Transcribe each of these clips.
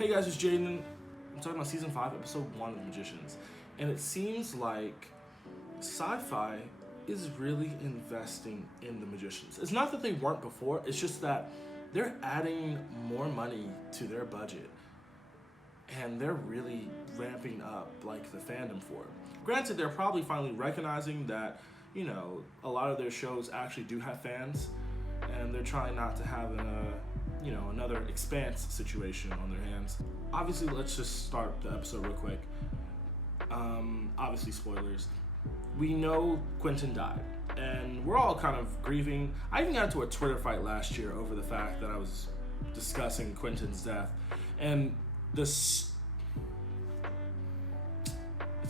Hey guys, it's Jaden. I'm talking about season 5, episode 1 of Magicians. And it seems like sci-fi is really investing in the Magicians. It's not that they weren't before, it's just that they're adding more money to their budget. And they're really ramping up like the fandom for it. Granted, they're probably finally recognizing that, you know, a lot of their shows actually do have fans, and they're trying not to have another Expanse situation on their hands. Obviously, let's just start the episode real quick. Obviously, spoilers. We know Quentin died, and we're all kind of grieving. I even got into a Twitter fight last year over the fact that I was discussing Quentin's death, and it's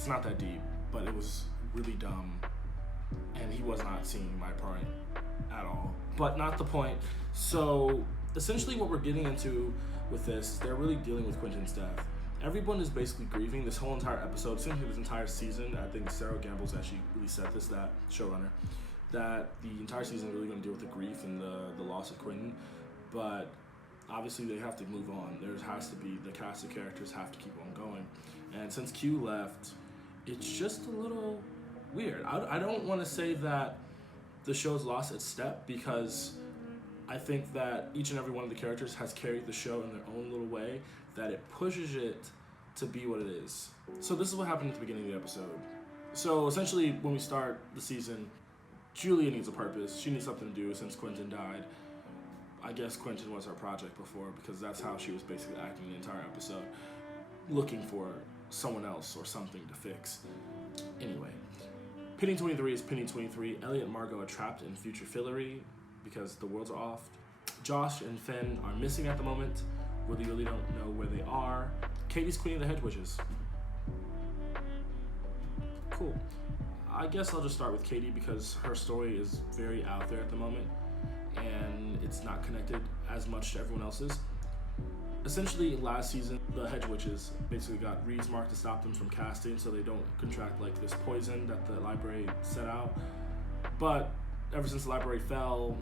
not that deep, but it was really dumb, and he was not seeing my point at all. But not the point. So essentially what we're getting into with this, they're really dealing with Quentin's death. Everyone is basically grieving this whole entire episode, essentially this entire season. I think Sarah Gamble's actually really said this, that showrunner, that the entire season is really going to deal with the grief and the loss of Quentin. But obviously they have to move on. There has to be, the cast of characters have to keep on going. And since Q left, it's just a little weird. I don't want to say that the show's lost its step, because I think that each and every one of the characters has carried the show in their own little way, that it pushes it to be what it is. So this is what happened at the beginning of the episode. So essentially, when we start the season, Julia needs a purpose. She needs something to do since Quentin died. I guess Quentin was her project before, because that's how she was basically acting the entire episode, looking for someone else or something to fix. Anyway, Penny 23 is Penny 23. Elliot and Margot are trapped in future Fillory because the worlds are off. Josh and Finn are missing at the moment. We really don't know where they are. Katie's Queen of the Hedge Witches. Cool. I guess I'll just start with Katie because her story is very out there at the moment, and it's not connected as much to everyone else's. Essentially, last season, the Hedge Witches basically got Reed's mark to stop them from casting so they don't contract like this poison that the library set out. But ever since the library fell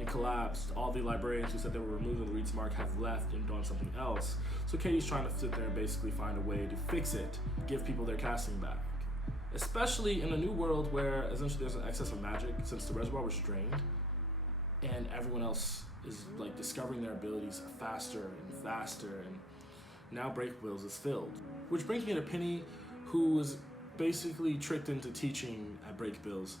and collapsed, all the librarians who said they were removing the Reed's mark have left and done something else. So Katie's trying to sit there and basically find a way to fix it, give people their casting back. Especially in a new world where essentially there's an excess of magic since the reservoir was drained, and everyone else is like discovering their abilities faster and faster, and now Break Wheels is filled. Which brings me to Penny, who was basically tricked into teaching at Break Bills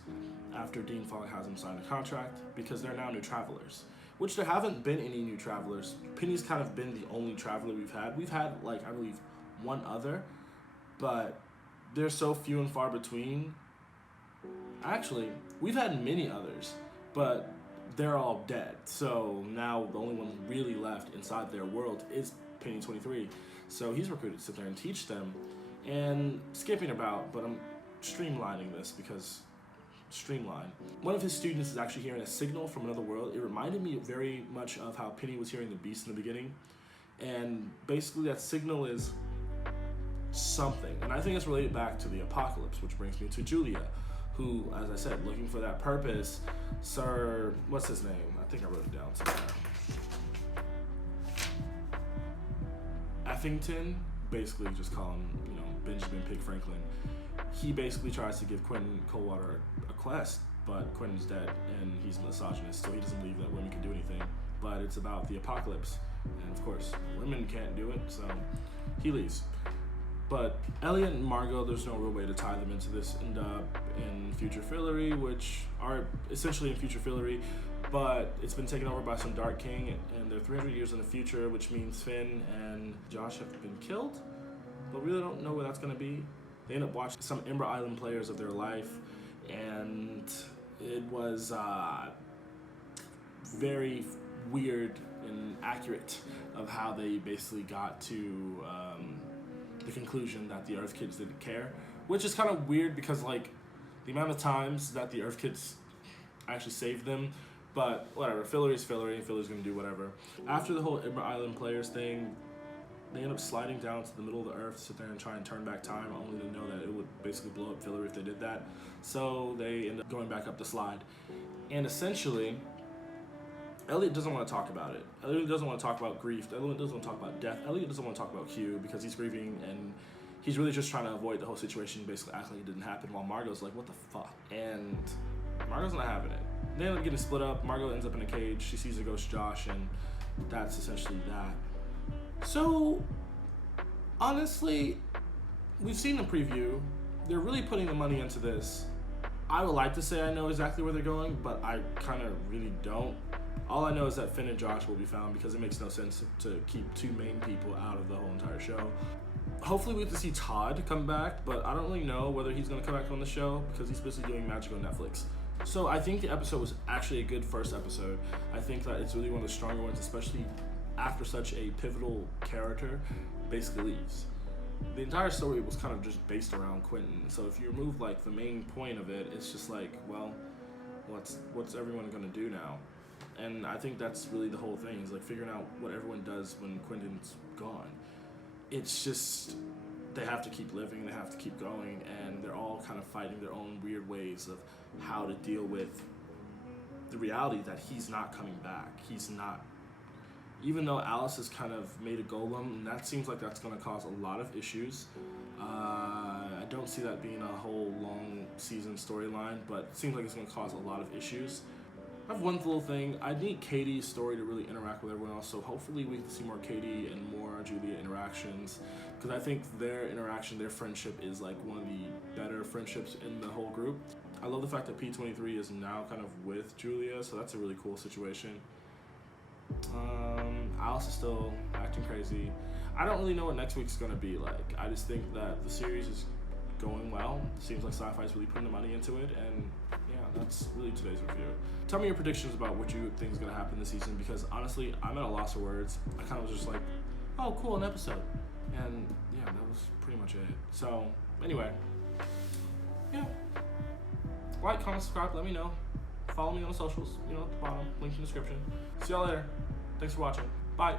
after Dean Falk has him sign a contract, because they're now new travelers. Which there haven't been any new travelers. Penny's kind of been the only traveler we've had. We've had, like, I believe one other, but they're so few and far between. Actually, we've had many others, but they're all dead. So now the only one really left inside their world is Penny 23. So he's recruited to sit there and teach them. And skipping about, but I'm streamlining this because streamline. One of his students is actually hearing a signal from another world. It reminded me very much of how Penny was hearing the beast in the beginning. And basically that signal is something. And I think it's related back to the apocalypse, which brings me to Julia, who, as I said, looking for that purpose. Sir, what's his name? I think I wrote it down somewhere. Effington, basically just call him, Benjamin Pig Franklin. He basically tries to give Quentin Coldwater a quest, but Quentin's dead, and he's a misogynist, so he doesn't believe that women can do anything. But it's about the apocalypse, and of course, women can't do it, so he leaves. But Elliot and Margot, there's no real way to tie them into this, end up in future Fillory, which are essentially in future Fillory, but it's been taken over by some Dark King, and they're 300 years in the future, which means Finn and Josh have been killed, but we really don't know where that's going to be. They end up watching some Ember Island players of their life, and it was very weird and accurate of how they basically got to the conclusion that the Earth Kids didn't care, which is kind of weird because, like, the amount of times that the Earth Kids actually saved them, but whatever, Fillory is Fillory, and Fillory's gonna do whatever. After the whole Ember Island players thing, they end up sliding down to the middle of the Earth, sit there and try and turn back time, only to know that it would basically blow up Fillory if they did that. So they end up going back up the slide. And essentially, Elliot doesn't want to talk about it. Elliot doesn't want to talk about grief. Elliot doesn't want to talk about death. Elliot doesn't want to talk about Q because he's grieving and he's really just trying to avoid the whole situation, basically acting like it didn't happen, while Margot's like, what the fuck? And Margot's not having it. They end up getting split up. Margot ends up in a cage. She sees a ghost Josh, and that's essentially that. So, honestly, we've seen the preview. They're really putting the money into this. I would like to say I know exactly where they're going, but I kind of really don't. All I know is that Finn and Josh will be found because it makes no sense to keep two main people out of the whole entire show. Hopefully we get to see Todd come back, but I don't really know whether he's going to come back on the show because he's busy doing magic on Netflix. So I think the episode was actually a good first episode. I think that it's really one of the stronger ones, especially after such a pivotal character basically leaves. The entire story was kind of just based around Quentin. So if you remove like the main point of it, it's just like, well, what's everyone going to do now? And I think that's really the whole thing, is like figuring out what everyone does when Quentin's gone. It's just, they have to keep living, they have to keep going, and they're all kind of fighting their own weird ways of how to deal with the reality that he's not coming back. He's not, even though Alice has kind of made a golem, and that seems like that's going to cause a lot of issues. I don't see that being a whole long season storyline, but it seems like it's going to cause a lot of issues. I have one little thing. I need Katie's story to really interact with everyone else, so hopefully we can see more Katie and more Julia interactions, because I think their interaction, their friendship is like one of the better friendships in the whole group. I love the fact that P23 is now kind of with Julia, so that's a really cool situation. Alice is still acting crazy. I don't really know what next week's gonna be like. I just think that the series is going well. It seems like Sci-Fi's really putting the money into it, and yeah, that's really today's review. Tell me your predictions about what you think is gonna happen this season, because honestly, I'm at a loss of words. I kind of was just like, oh, cool, an episode. And yeah, that was pretty much it. So, anyway, yeah. Like, comment, subscribe, let me know. Follow me on the socials, at the bottom, link in the description. See y'all later. Thanks for watching. Bye.